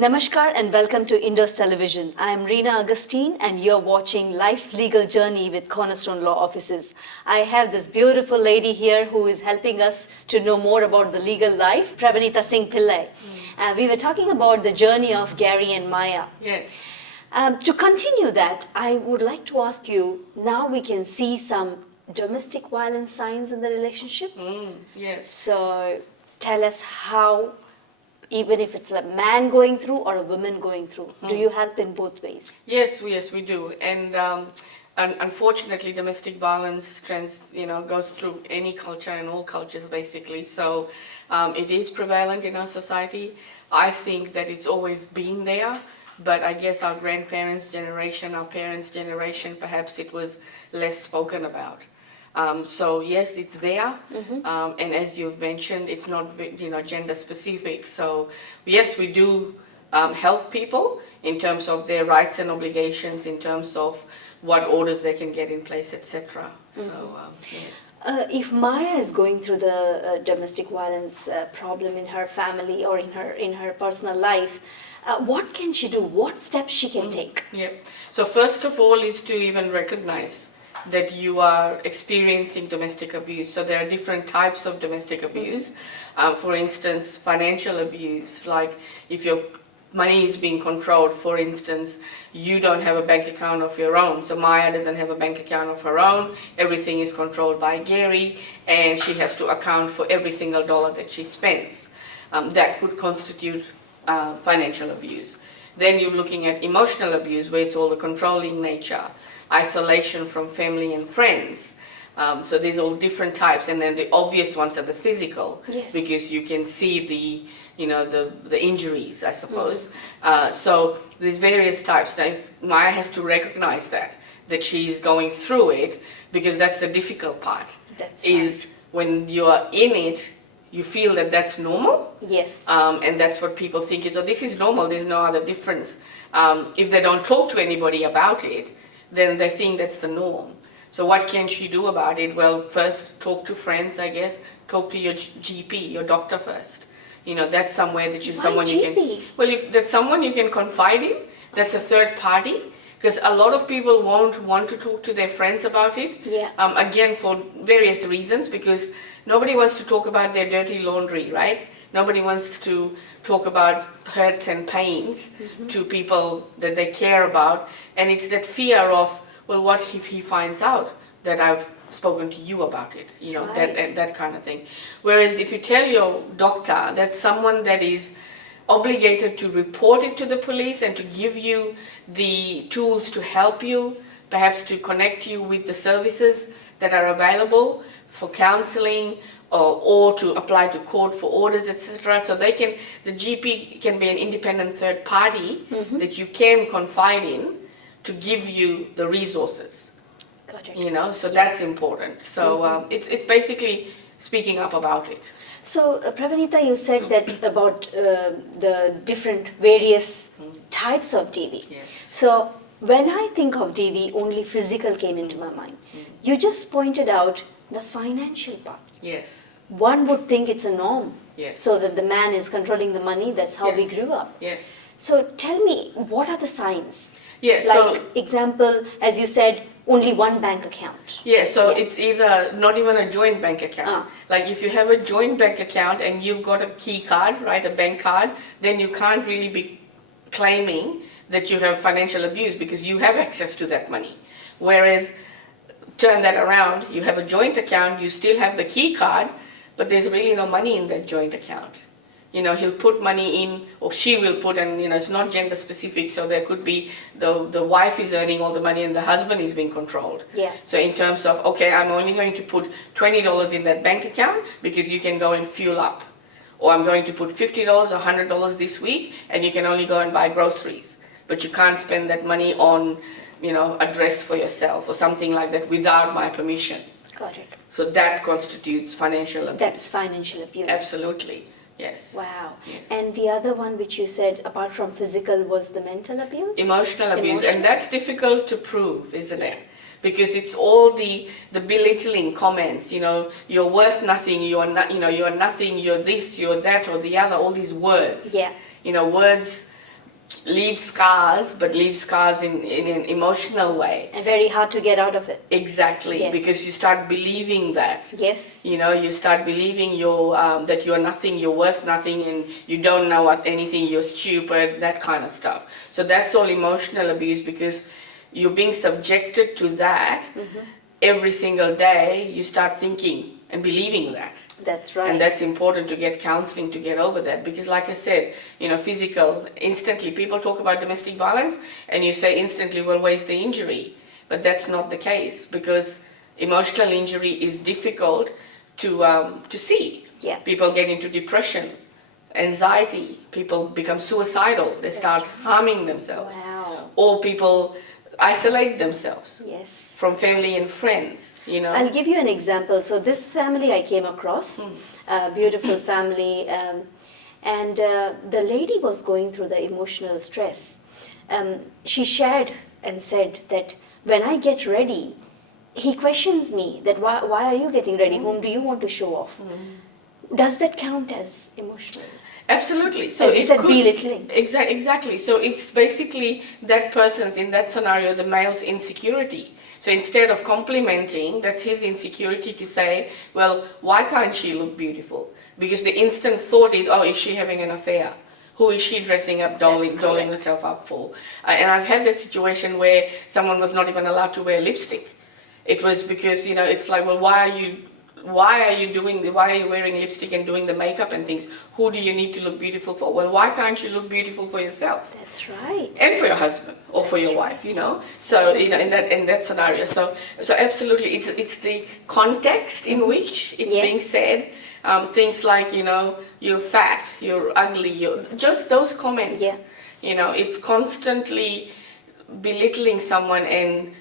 Namaskar and welcome to INDOZ Television. I am Reena Augustine and you're watching Life's Legal Journey with Cornerstone Law Offices. I have this beautiful lady here who is helping us to know more about the legal life, Pravanita Singh Pillai. We were talking about the journey of Gary and Maya. Yes. To continue that, I would like to ask you, now we can see some domestic violence signs in the relationship. Yes. So tell us how, even if it's a man going through or a woman going through, do you help in both ways? Yes, we do. And unfortunately, domestic violence trends, goes through any culture and all cultures basically. So it is prevalent in our society. I think that it's always been there, but I guess our grandparents' generation, our parents' generation, perhaps it was less spoken about. So yes, it's there, and as you've mentioned, it's not gender specific. So yes, we do help people in terms of their rights and obligations, in terms of what orders they can get in place, etc. So yes. If Maya is going through the domestic violence problem in her family or in her personal life, what can she do? What steps she can take? Yeah. So first of all is to even recognize that you are experiencing domestic abuse. So there are different types of domestic abuse. For instance, financial abuse, like if your money is being controlled, for instance, you don't have a bank account of your own. So Maya doesn't have a bank account of her own. Everything is controlled by Gary, and she has to account for every single dollar that she spends. That could constitute financial abuse. Then you're looking at emotional abuse, where it's all the controlling nature, isolation from family and friends. So there's all different types, and then the obvious ones are the physical, Yes. because you can see the injuries, I suppose. So there's various types. Now, Maya has to recognize that she's going through it, because that's the difficult part. That's is when you are in it, you feel that that's normal. Yes. And that's what people think is, oh, this is normal, there's no other difference. If they don't talk to anybody about it, then they think that's the norm. So what can she do about it? Well, first talk to friends, I guess. Talk to your GP, your doctor first. That's somewhere that Why GP? That's someone you can confide in. That's a third party. Because a lot of people won't want to talk to their friends about it. Yeah. Again, for various reasons, because nobody wants to talk about their dirty laundry, right? Nobody wants to talk about hurts and pains to people that they care about. And it's that fear of, well, what if he finds out that I've spoken to you about it? That kind of thing. Whereas if you tell your doctor, that's someone that is obligated to report it to the police and to give you the tools to help you, perhaps to connect you with the services that are available for counseling, or to apply to court for orders, etc. So the GP can be an independent third party that you can confide in to give you the resources. Got it. So that's important. So it's basically speaking up about it. So, Pravanita, you said that about the different various types of DV. Yes. So, when I think of DV, only physical came into my mind. You just pointed out the financial part. Yes. One would think it's a norm. Yes. So that the man is controlling the money, that's how we Yes. grew up. Yes. So tell me, what are the signs? Yes. Like, example, as you said, only one bank account. Yeah, so it's either not even a joint bank account. Like if you have a joint bank account and you've got a key card, right, a bank card, then you can't really be claiming that you have financial abuse because you have access to that money. Whereas, turn that around, you have a joint account, you still have the key card, but there's really no money in that joint account. He'll put money in, or she will put, and it's not gender specific, so there could be the wife is earning all the money and the husband is being controlled. Yeah. So in terms of, okay, I'm only going to put $20 in that bank account because you can go and fuel up. Or I'm going to put $50 or $100 this week and you can only go and buy groceries. But you can't spend that money on, a dress for yourself or something like that without my permission. Got it. So that constitutes financial abuse. That's financial abuse. Absolutely. Yes. Wow. Yes. And the other one which you said, apart from physical, was the mental abuse? Emotional abuse. Emotional. And that's difficult to prove, isn't it? Because it's all the belittling comments, you're worth nothing, you're not, you're nothing, you're this, you're that, or the other, all these words. Yeah. Words leaves scars, but leaves scars in an emotional way. And very hard to get out of it. Exactly, Yes. because you start believing that. Yes. You know, you start believing that you're nothing, you're worth nothing, and you don't know anything, you're stupid, that kind of stuff. So that's all emotional abuse, because you're being subjected to that every single day. You start thinking and believing that. That's right. And that's important to get counseling to get over that, because like I said, you know, physical, instantly people talk about domestic violence and you say instantly, well, where's the injury? But that's not the case, because emotional injury is difficult to see. Yeah. People get into depression, anxiety, people become suicidal, they start harming themselves. Wow. Or people isolate themselves Yes. from family and friends, you know. I'll give you an example. So this family I came across, a beautiful family, and the lady was going through the emotional stress. She shared and said that when I get ready, he questions me that why are you getting ready? Whom do you want to show off? Does that count as emotional? Absolutely. So As you it said, could- belittling. Exactly. So it's basically that person's, in that scenario, the male's insecurity. So instead of complimenting, that's his insecurity to say, well, why can't she look beautiful? Because the instant thought is, oh, is she having an affair? Who is she dressing up, dolling correct. herself up for? And I've had that situation where someone was not even allowed to wear lipstick. It was because, you know, it's like, well, why are you wearing lipstick and doing the makeup and things? Who do you need to look beautiful for? Well, why can't you look beautiful for yourself? That's right. And for your husband or for your wife, you know. So Absolutely. you know, in that scenario, so absolutely, it's the context in which it's Yeah. being said. Things like, you know, you're fat, you're ugly, you're just those comments. Yeah. You know, it's constantly belittling someone and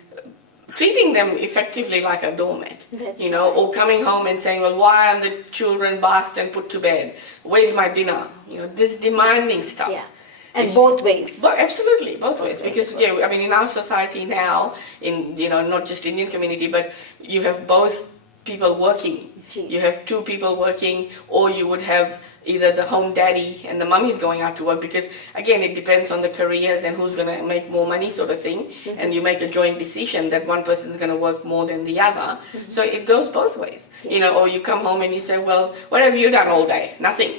treating them effectively like a doormat. That's you know, right. or coming home and saying, well, why aren't the children bathed and put to bed? Where's my dinner? You know, this demanding stuff. Yeah. And It's- both ways. But absolutely, both ways. ways Because it yeah, works. I mean, in our society now, in, you know, not just Indian community, but you have both people working. Gee. You have two people working, or you would have either the home daddy and the mummy's going out to work, because again, it depends on the careers and who's going to make more money, sort of thing. And you make a joint decision that one person's going to work more than the other. So it goes both ways. You know, or you come home and you say, well, what have you done all day? Nothing.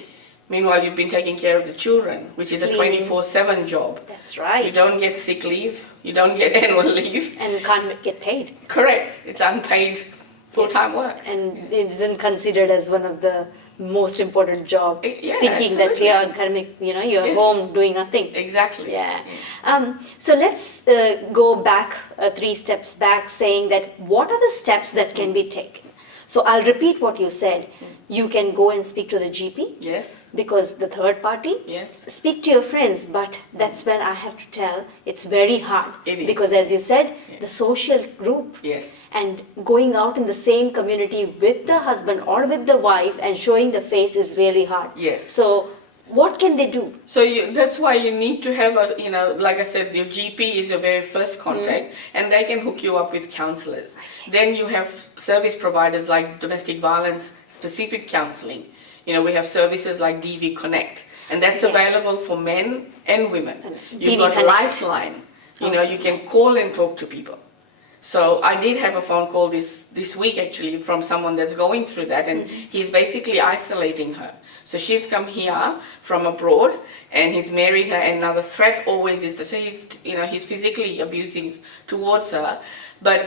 Meanwhile, you've been taking care of the children, which is a Cleaning. 24/7 job. That's right. You don't get sick leave, you don't get annual leave. And can't get paid. Correct. It's unpaid full-time work. And it isn't considered as one of the most important jobs. Yeah, Thinking that absolutely. you're academic, you know, you're Yes. home doing nothing. Exactly. Yeah. So let's go back 3 steps back, saying that what are the steps that can be taken? So I'll repeat what you said. You can go and speak to the GP Yes. because the third party. Yes. Speak to your friends, but that's when I have to tell it's very hard. It is. Because as you said, Yeah. the social group Yes. and going out in the same community with the husband or with the wife and showing the face is really hard. Yes. So what can they do? So that's why you need to have a, you know, like I said, your GP is your very first contact, and they can hook you up with counselors. Okay. Then you have service providers like domestic violence specific counseling. You know, we have services like DV Connect, and that's Yes. available for men and women. DV You've got Connect. Lifeline. You know, you can call and talk to people. So I did have a phone call this week actually from someone that's going through that, and he's basically isolating her. So she's come here from abroad, and he's married her, and now the threat always is that, so he's physically abusive towards her, but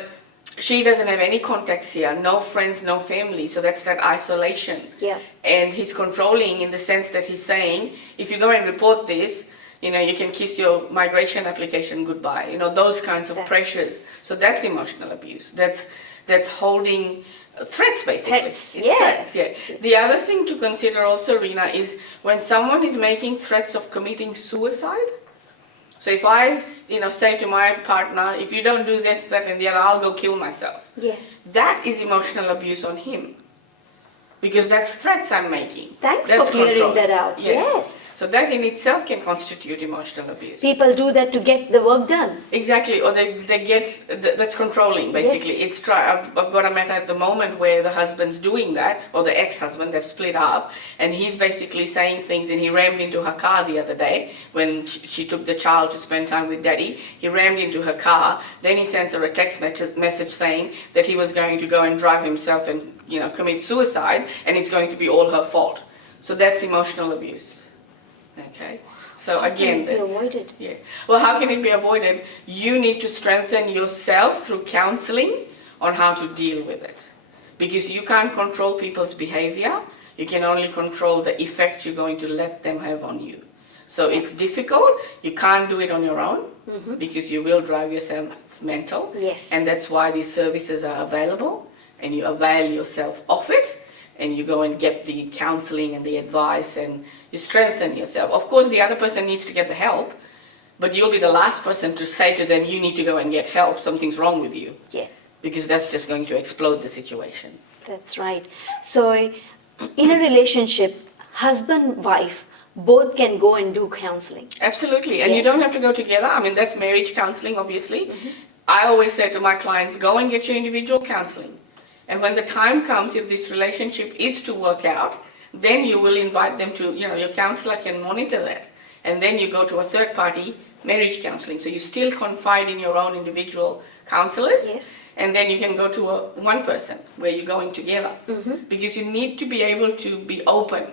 she doesn't have any contacts here, no friends, no family, so that's that isolation. Yeah. And he's controlling in the sense that he's saying, if you go and report this, you know, you can kiss your migration application goodbye, you know, those kinds of That's- pressures. So that's emotional abuse. That's holding threats, basically. Threats, It's yeah. threats, yeah. The other thing to consider also, Reena, is when someone is making threats of committing suicide. So if I, you know, say to my partner, if you don't do this, that, and the other, I'll go kill myself. Yeah. That is emotional abuse on him. because that's threats I'm making. Thanks That's for clearing controlling. that out. Yes. So that in itself can constitute emotional abuse. People do that to get the work done. Exactly, or they get, that's controlling basically. Yes. It's I've got a matter at the moment where the husband's doing that, or the ex-husband, they've split up, and he's basically saying things, and he rammed into her car the other day when she took the child to spend time with daddy. He rammed into her car, then he sends her a text message saying that he was going to go and drive himself and commit suicide, and it's going to be all her fault. So that's emotional abuse. Okay. So again, How can it be avoided? Yeah. Well, how can it be avoided? You need to strengthen yourself through counseling on how to deal with it, because you can't control people's behavior. You can only control the effect you're going to let them have on you. So it's difficult. You can't do it on your own because you will drive yourself mental. Yes. And that's why these services are available, and you avail yourself of it, and you go and get the counseling and the advice, and you strengthen yourself. Of course, the other person needs to get the help, but you'll be the last person to say to them, you need to go and get help, something's wrong with you. Yeah. Because that's just going to explode the situation. That's right. So in a relationship, husband, wife, both can go and do counseling. Absolutely. And Yeah. you don't have to go together. I mean, that's marriage counseling, obviously. I always say to my clients, go and get your individual counseling. And when the time comes, if this relationship is to work out, then you will invite them to, your counselor can monitor that. And then you go to a third party marriage counseling. So you still confide in your own individual counselors. Yes. And then you can go to one person where you're going together. Because you need to be able to be open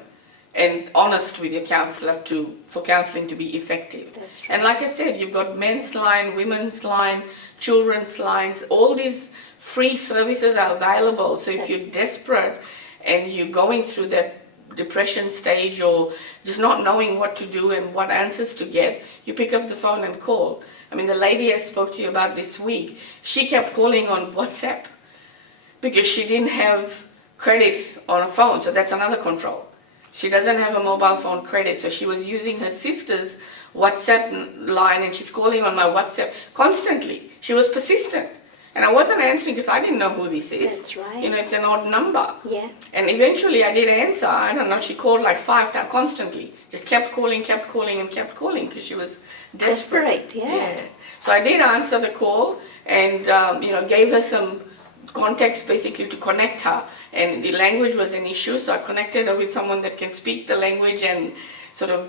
and honest with your counselor for counseling to be effective. That's right. And like I said, you've got men's line, women's line, children's lines, all these free services are available. So if you're desperate and you're going through that depression stage or just not knowing what to do and what answers to get, you pick up the phone and call. I mean, the lady I spoke to you about this week, she kept calling on WhatsApp because she didn't have credit on a phone, so that's another control. She doesn't have a mobile phone credit, so she was using her sister's WhatsApp line, and she's calling on my WhatsApp constantly. She was persistent. And I wasn't answering because I didn't know who this is. That's right. It's an odd number. Yeah. And eventually I did answer. I don't know, she called like 5 times constantly. Just kept calling because she was desperate. Yeah. So I did answer the call and, gave her some context basically to connect her. And the language was an issue, so I connected her with someone that can speak the language and sort of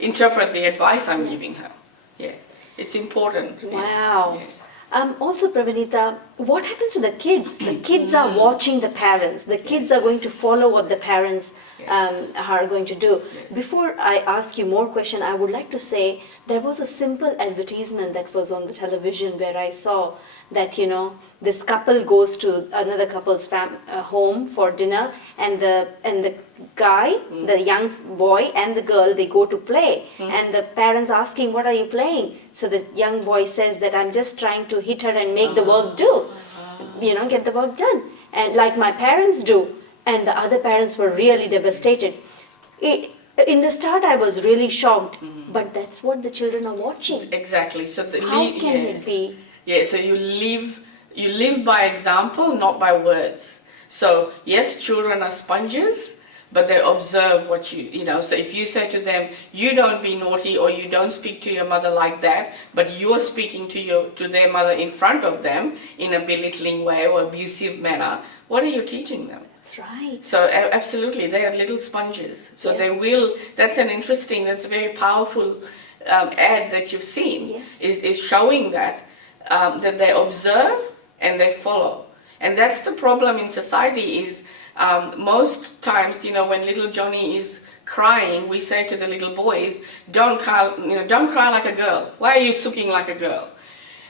interpret the advice I'm giving her. Yeah. It's important. Wow. Yeah. Also, Pravanita, what happens to the kids? The kids are watching the parents. The kids are going to follow what the parents are going to do. Yes. Before I ask you more question, I would like to say there was a simple advertisement that was on the television where I saw that, this couple goes to another couple's home for dinner, and the guy, the young boy and the girl, they go to play, and the parents asking, what are you playing? So the young boy says that I'm just trying to hit her and make the work do, get the work done, and like my parents do. And the other parents were really devastated. In the start I was really shocked, but that's what the children are watching. Exactly. So How can it be? Yeah, so you live by example, not by words. So yes, children are sponges, but they observe what so if you say to them, you don't be naughty, or you don't speak to your mother like that, but you're speaking to their mother in front of them in a belittling way or abusive manner, what are you teaching them? That's right. So absolutely, they are little sponges. So they will, that's a very powerful ad that you've seen. Yes. is showing that they observe and they follow. And that's the problem in society is most times, when little Johnny is crying, we say to the little boys, don't cry like a girl. Why are you sooking like a girl?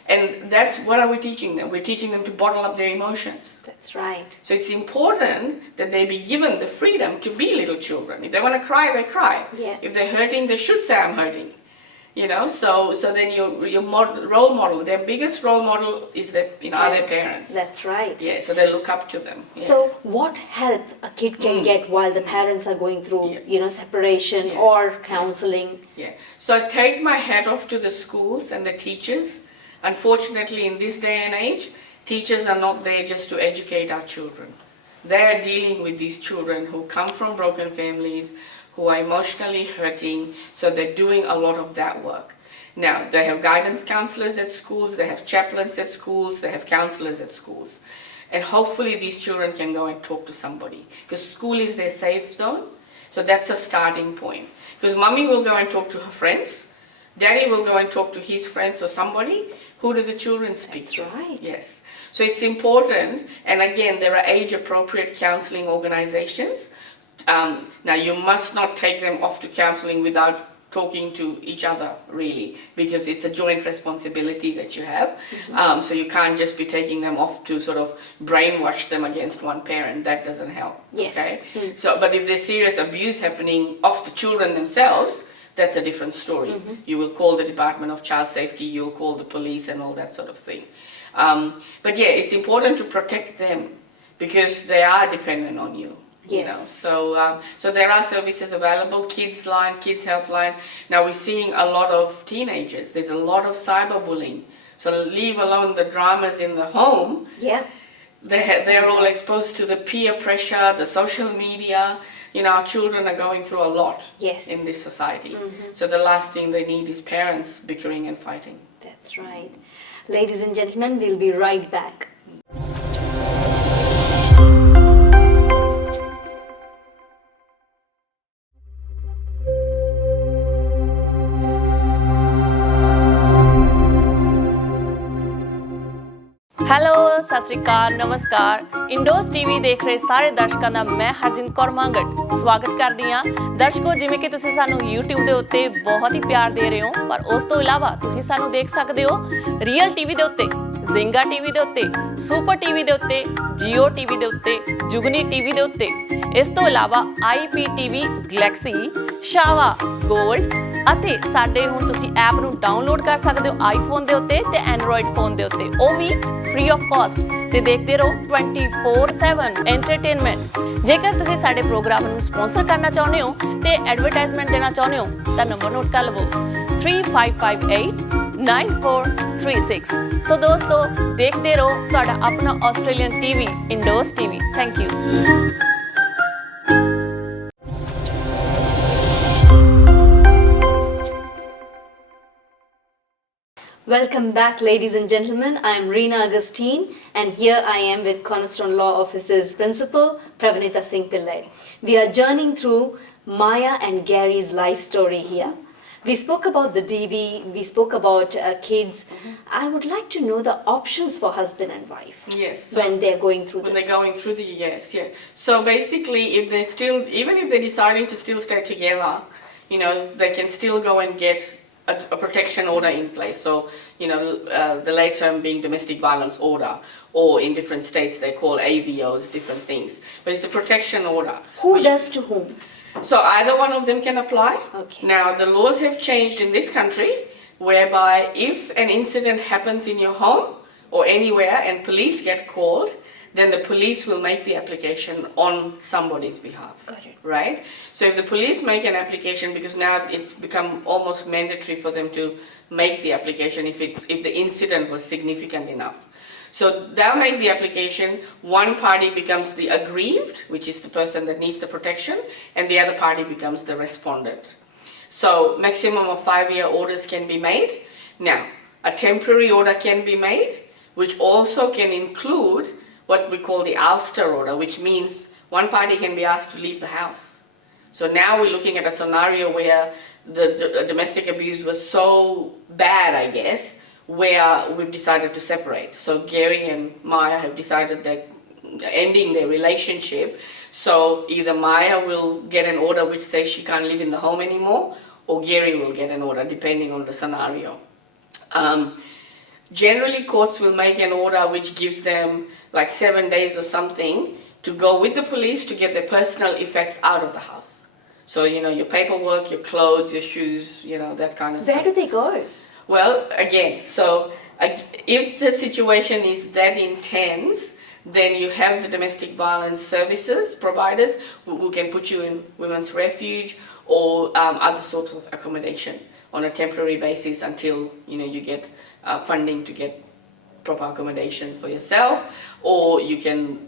And that's what are we teaching them? We're teaching them to bottle up their emotions. That's right. So it's important that they be given the freedom to be little children. If they want to cry, they cry. Yeah. If they're hurting, they should say, I'm hurting. So then your role model, their biggest role model is are their parents. That's right. Yeah, so they look up to them. Yeah. So what help a kid can get while the parents are going through, separation Yeah. or counseling? Yeah. So I take my hat off to the schools and the teachers. Unfortunately, in this day and age, teachers are not there just to educate our children. they're dealing with these children who come from broken families, who are emotionally hurting, so they're doing a lot of that work. Now, they have guidance counselors at schools, they have chaplains at schools, they have counselors at schools. And hopefully these children can go and talk to somebody, because school is their safe zone. So that's a starting point. Because mommy will go and talk to her friends, daddy will go and talk to his friends or somebody. Who do the children speak to? That's right. Yes. So it's important, and again, there are age-appropriate counseling organizations. Now, you must not take them off to counseling without talking to each other, really, because it's a joint responsibility that you have. So you can't just be taking them off to sort of brainwash them against one parent. That doesn't help. Yes. Okay? So, but if there's serious abuse happening of the children themselves, that's a different story. You will call the Department of Child Safety, you'll call the police and all that sort of thing. But yeah, it's important to protect them because they are dependent on you. Yes. You know? So there are services available, Kids Line, Kids Helpline. Now we're seeing a lot of teenagers. There's a lot of cyberbullying. So leave alone the dramas in the home. Yeah. They're all exposed to the peer pressure, the social media. You know, our children are going through a lot Yes. in this society. So the last thing they need is parents bickering and fighting. That's right. Ladies and gentlemen, we'll be right back. Hello Sat Sri ਅਕਾਲ ਨਮਸਕਾਰ ਇੰਡੋਜ਼ TV ਦੇਖ ਰਹੇ ਸਾਰੇ ਦਰਸ਼ਕਾਂ ਦਾ ਮੈਂ ਹਰਜਿੰਦ ਕੌਰ ਮੰਗਟ ਸਵਾਗਤ ਕਰਦੀ ਹਾਂ ਦਰਸ਼ਕੋ ਜਿਵੇਂ ਕਿ ਤੁਸੀਂ ਸਾਨੂੰ YouTube ਦੇ ਉੱਤੇ ਬਹੁਤ ਹੀ ਪਿਆਰ ਦੇ ਰਹੇ ਹੋ ਪਰ ਉਸ ਤੋਂ ਇਲਾਵਾ ਤੁਸੀਂ ਸਾਨੂੰ ਦੇਖ ਸਕਦੇ ਹੋ ਰੀਅਲ ਟੀਵੀ ਦੇ ਉੱਤੇ ਜ਼ਿੰਗਾ ਟੀਵੀ ਦੇ ਉੱਤੇ ਸੁਪਰ ਟੀਵੀ ਦੇ ਉੱਤੇ ਜੀਓ ਟੀਵੀ ਦੇ ਉੱਤੇ ਜੁਗਨੀ ਟੀਵੀ ਦੇ ਉੱਤੇ ਇਸ ਤੋਂ ਇਲਾਵਾ IPTV ਗਲੈਕਸੀ ਸ਼ਾਵਾ ਗੋਲਡ ਅਤੇ ਸਾਡੇ ਹੁਣ ਤੁਸੀਂ ਐਪ ਨੂੰ ਡਾਊਨਲੋਡ ਕਰ ਸਕਦੇ ਹੋ ਆਈਫੋਨ ਦੇ ਉੱਤੇ ਤੇ ਐਂਡਰੋਇਡ ਫੋਨ ਦੇ ਉੱਤੇ ਉਹ ਵੀ ਫ੍ਰੀ ਆਫ ਕਾਸਟ ਤੇ ਦੇਖਦੇ ਰਹੋ 24/7 ਐਂਟਰਟੇਨਮੈਂਟ ਜੇਕਰ ਤੁਸੀਂ ਸਾਡੇ ਪ੍ਰੋਗਰਾਮ ਨੂੰ ਸਪਾਂਸਰ ਕਰਨਾ ਚਾਹੁੰਦੇ ਹੋ ਤੇ ਐਡਵਰਟਾਈਜ਼ਮੈਂਟ ਦੇਣਾ ਚਾਹੁੰਦੇ ਹੋ ਤਾਂ ਨੰਬਰ ਨੋਟ ਕਰ ਲਵੋ 35589436 ਸੋ ਦੋਸਤੋ ਦੇਖਦੇ ਰਹੋ ਤੁਹਾਡਾ ਆਪਣਾ Australian TV Indos TV thank you Welcome back, ladies and gentlemen. I am Reena Augustine, and here I am with Cornerstone Law Office's principal, Pravanita Singh Pillai. We are journeying through Maya and Gary's life story here. We spoke about the DV, we spoke about kids. I would like to know the options for husband and wife. Yes. When they're going through when this. they're going through yes, yeah. So basically, if they're still, even if they're deciding to still stay together, you know, they can still go and get a protection order in place. So, you know, the late term being domestic violence order, or in different states they call AVOs, different things. But it's a protection order. Who does to whom? So either one of them can apply. Okay. Now, the laws have changed in this country, whereby if an incident happens in your home or anywhere and police get called, then the police will make the application on somebody's behalf. Got it. Right? So if the police make an application, because now it's become almost mandatory for them to make the application if the incident was significant enough. So they'll make the application, one party becomes the aggrieved, which is the person that needs the protection, and the other party becomes the respondent. So maximum of 5-year orders can be made. Now, a temporary order can be made, which also can include what we call the ouster order, which means one party can be asked to leave the house. So now we're looking at a scenario where the domestic abuse was so bad, I guess, where we've decided to separate. So Gary and Maya have decided that ending their relationship. So either Maya will get an order which says she can't live in the home anymore, or Gary will get an order, depending on the scenario. Generally, courts will make an order which gives them like 7 days or something to go with the police to get their personal effects out of the house. So, you know, your paperwork, your clothes, your shoes, you know, that kind of stuff. Where do they go? Well, again, so if the situation is that intense, then you have the domestic violence services providers who can put you in women's refuge or other sorts of accommodation on a temporary basis until, you know, you get funding to get proper accommodation for yourself, or you can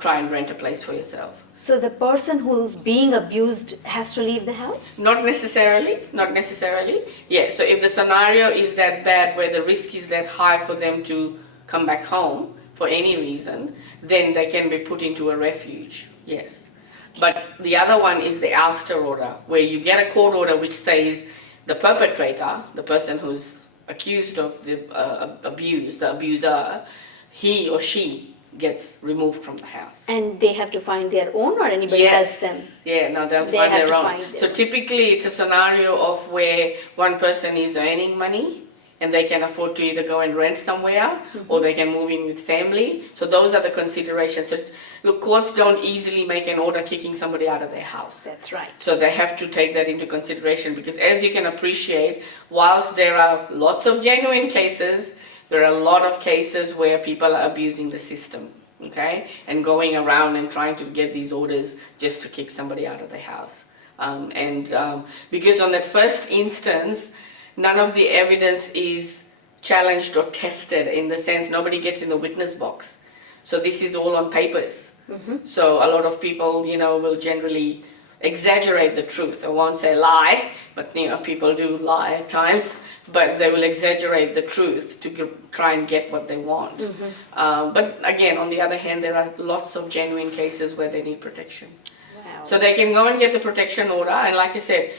try and rent a place for yourself. So the person who's being abused has to leave the house? Not necessarily, not necessarily. Yeah, so if the scenario is that bad where the risk is that high for them to come back home for any reason, then they can be put into a refuge, yes. But the other one is the ouster order, where you get a court order which says the perpetrator, the person who's accused of the abuse, the abuser, he or she gets removed from the house. And they have to find their own, or anybody helps them? Yeah, no, they'll They find have their to own. find their So own. typically it's a scenario of where one person is earning money and they can afford to either go and rent somewhere or they can move in with family. So those are the considerations. So look, courts don't easily make an order kicking somebody out of their house. That's right. So they have to take that into consideration, because as you can appreciate, whilst there are lots of genuine cases, there are a lot of cases where people are abusing the system, okay, and going around and trying to get these orders just to kick somebody out of the house. Because on that first instance, none of the evidence is challenged or tested, in the sense nobody gets in the witness box. So this is all on papers. So a lot of people, you know, will generally exaggerate the truth. I won't say lie, but you know, people do lie at times, but they will exaggerate the truth to try and get what they want. But again, on the other hand, there are lots of genuine cases where they need protection. Wow. So they can go and get the protection order, and like I said,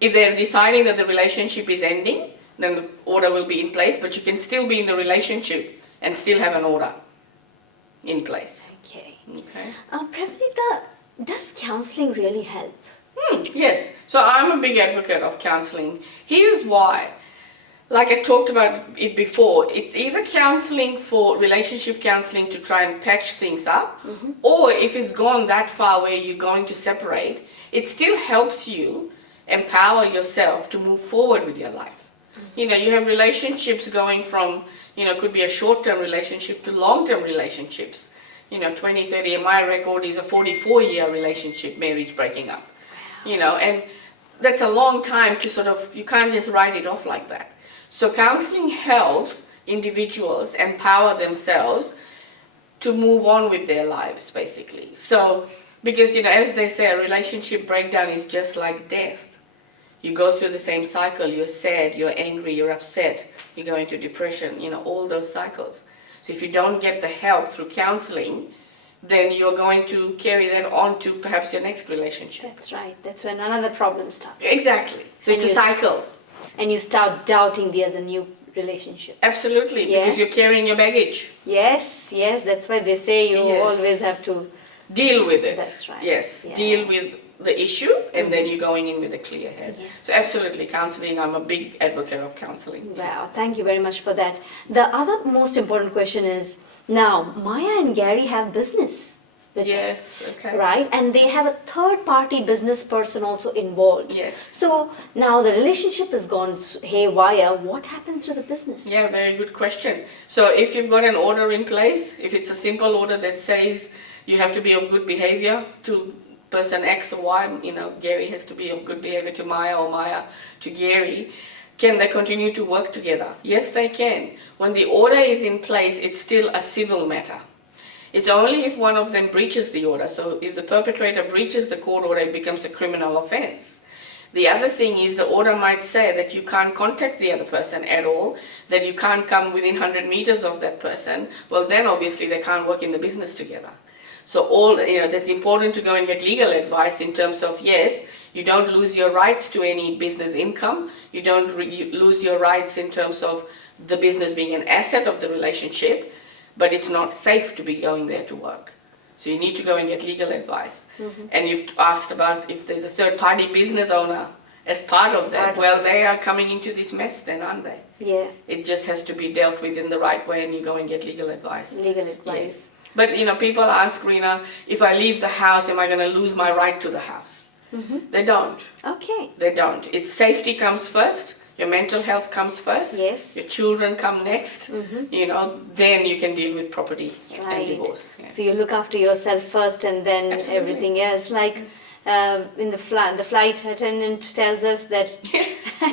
if they're deciding that the relationship is ending, then the order will be in place, but you can still be in the relationship and still have an order in place. Okay. Okay. Pravalita, does counseling really help? Yes. So I'm a big advocate of counseling. Here's why. Like I talked about it before, it's either counseling for relationship counseling to try and patch things up, or if it's gone that far where you're going to separate, it still helps you empower yourself to move forward with your life. You know, you have relationships going from, you know, could be a short-term relationship to long-term relationships. You know, 20, 30, and my record is a 44-year relationship, marriage breaking up. You know, and that's a long time to sort of, you can't just write it off like that. So counseling helps individuals empower themselves to move on with their lives, basically. So, because, you know, as they say, a relationship breakdown is just like death. You go through the same cycle. You're sad, you're angry, you're upset, you go into depression, you know, all those cycles. So if you don't get the help through counseling, then you're going to carry that on to perhaps your next relationship. That's right. That's when another problem starts. Exactly. So And it's a you cycle. And you start doubting the other new relationship. Absolutely, Yeah. because you're carrying your baggage. Yes, yes, that's why they say you Yes. always have to. Deal with it. That's right. Yes, Yeah. deal with the issue, and then you're going in with a clear head. Yes. So absolutely, counseling, I'm a big advocate of counseling. Wow, thank you very much for that. The other most important question is, now Maya and Gary have business with them, Yes, okay. right? And they have a third party business person also involved. Yes. So now the relationship has gone haywire. What happens to the business? Yeah, very good question. So if you've got an order in place, if it's a simple order that says you have to be of good behavior to person X or Y, you know, Gary has to be of good behavior to Maya or Maya to Gary, can they continue to work together? Yes, they can. When the order is in place, it's still a civil matter. It's only if one of them breaches the order. So if the perpetrator breaches the court order, it becomes a criminal offense. The other thing is the order might say that you can't contact the other person at all, that you can't come within 100 meters of that person. Well, then obviously they can't work in the business together. So all, you know, that's important to go and get legal advice in terms of, yes, you don't lose your rights to any business income. You don't you lose your rights in terms of the business being an asset of the relationship, but it's not safe to be going there to work. So you need to go and get legal advice. And you've asked about if there's a third party business owner as part of that. Part of Well, this. they are coming into this mess then, aren't they? Yeah, It just has to be dealt with in the right way, and you go and get legal advice. legal advice. But you know, people ask, Rina, if I leave the house, am I going to lose my right to the house? They don't. Okay. They don't. It's safety comes first. Your mental health comes first. Yes. Your children come next. You know, then you can deal with property and Right. divorce. Yeah. So you look after yourself first, and then Absolutely. everything else. Like in the flight attendant tells us that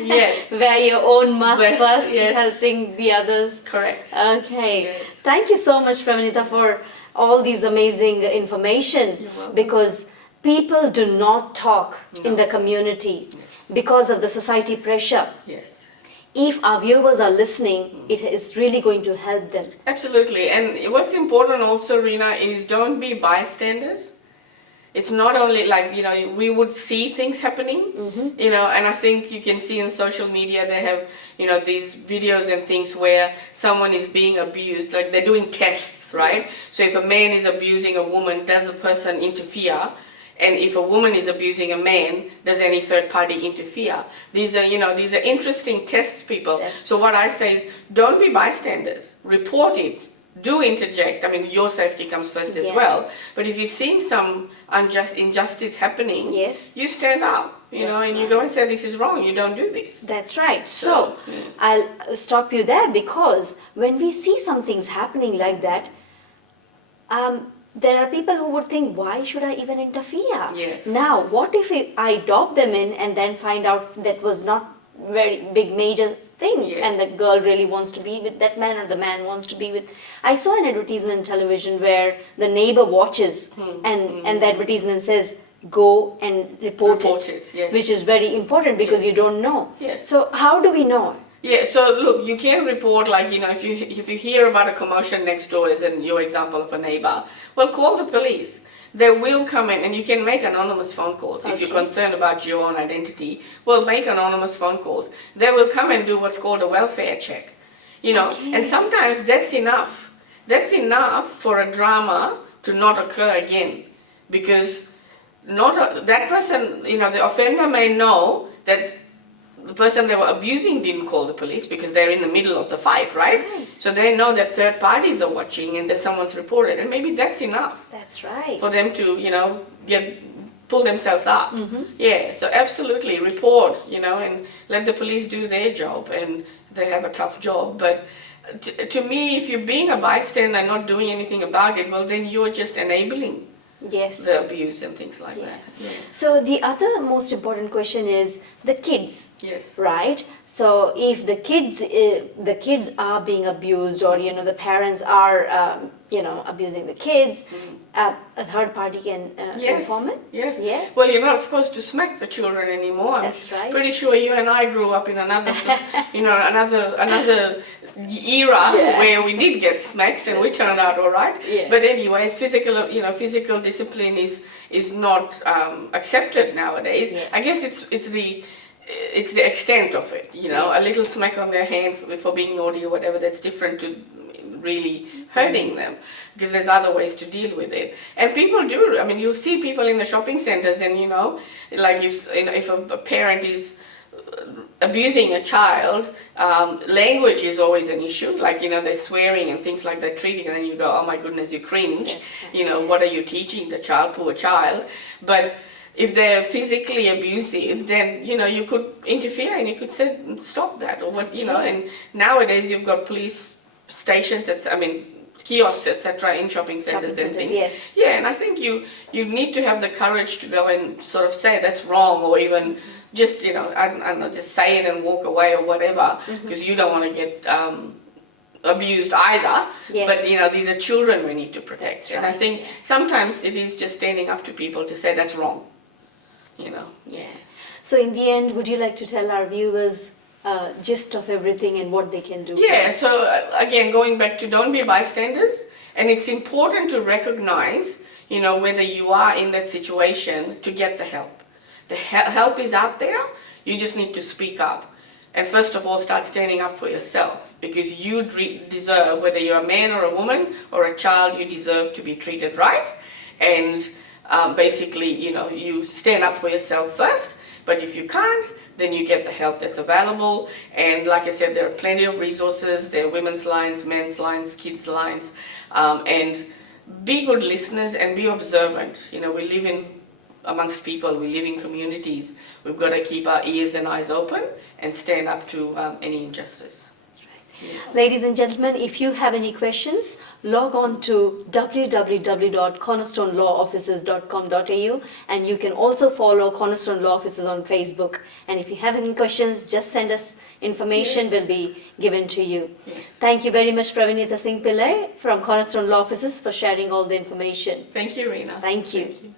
Yes. wear your own mask Best, first, yes. helping the others. Correct. Okay. Yes. Thank you so much, Pravanita, for all these amazing information, You're welcome. because people do not talk in the community because of the society pressure. Yes. If our viewers are listening, it is really going to help them. Absolutely. And what's important also, Rina, is don't be bystanders. It's not only like, we would see things happening, and I think you can see on social media they have, these videos and things where someone is being abused, like they're doing tests, right? So if a man is abusing a woman, does the person interfere? And if a woman is abusing a man, does any third party interfere? These are interesting tests, people. So what I say is, don't be bystanders. Report it. Do interject. I mean, your safety comes first as well. But if you're seeing some injustice happening, you stand up, and you go and say, this is wrong. You don't do this. That's right. So I'll stop you there, because when we see some things happening like that, there are people who would think, why should I even interfere? Yes. Now, what if I adopt them in and then find out that was not very big major thing, and the girl really wants to be with that man, or the man wants to be with... I saw an advertisement on television where the neighbor watches and the advertisement says, go and report it. Yes. Which is very important, because you don't know. Yes. So how do we know? Yeah, so look, you can report, like, if you hear about a commotion next door, as in your example of a neighbor, well, call the police. They will come in, and you can make anonymous phone calls. If you're concerned about your own identity, well, make anonymous phone calls. They will come and do what's called a welfare check, and sometimes that's enough. That's enough for a drama to not occur again, because that person, the offender may know that the person they were abusing didn't call the police because they're in the middle of the fight, right? So they know that third parties are watching and that someone's reported, and maybe that's enough. That's right. For them to, pull themselves up. Yeah, so absolutely report, and let the police do their job, and they have a tough job. But to me, if you're being a bystander and not doing anything about it, well, then you're just enabling the abuse and things like that. Yes. So the other most important question is the kids. Yes. Right? So if the kids are being abused, or the parents are abusing the kids, a third party can inform it. Yes. Yeah. Well, you're not supposed to smack the children anymore. That's right. Pretty sure you and I grew up in another another era where we did get smacks and we turned out all right. Yeah. But anyway, physical discipline is not accepted nowadays. Yeah. I guess it's the extent of it. A little smack on their hand for being naughty or whatever, that's different to really hurting them, because there's other ways to deal with it. And people do, I mean, you'll see people in the shopping centers, and like if a parent is abusing a child, language is always an issue, like they're swearing and things like that, treating, and then you go, oh my goodness, you cringe. What are you teaching the child, poor child? But if they're physically abusive, then you could interfere and you could say stop that, or what, and nowadays you've got police stations, kiosks, etc., in shopping centers and things. Yes. Yeah, and I think you need to have the courage to go and sort of say that's wrong, or even just I don't know, just say it and walk away or whatever, because you don't want to get abused either. Yes. But these are children we need to protect. That's and I right. think sometimes it is just standing up to people to say that's wrong. Yeah. So in the end, would you like to tell our viewers gist of everything and what they can do? Yeah, so again, going back to don't be bystanders, and it's important to recognize, whether you are in that situation, to get the help. The help is out there, you just need to speak up. And first of all, start standing up for yourself, because you deserve, whether you're a man or a woman or a child, you deserve to be treated right. And basically, you stand up for yourself first, but if you can't, then you get the help that's available. And like I said, there are plenty of resources. There are women's lines, men's lines, kids' lines. And be good listeners and be observant. We live amongst people, we live in communities. We've got to keep our ears and eyes open and stand up to any injustice. That's right. Ladies and gentlemen, if you have any questions, log on to www.cornerstonelawoffices.com.au, and you can also follow Cornerstone Law Offices on Facebook. And if you have any questions, just send us information, will be given to you. Thank you very much, Pravinita Singh Pillai from Cornerstone Law Offices, for sharing all the information. Thank you, Reena. Thank you. Thank you.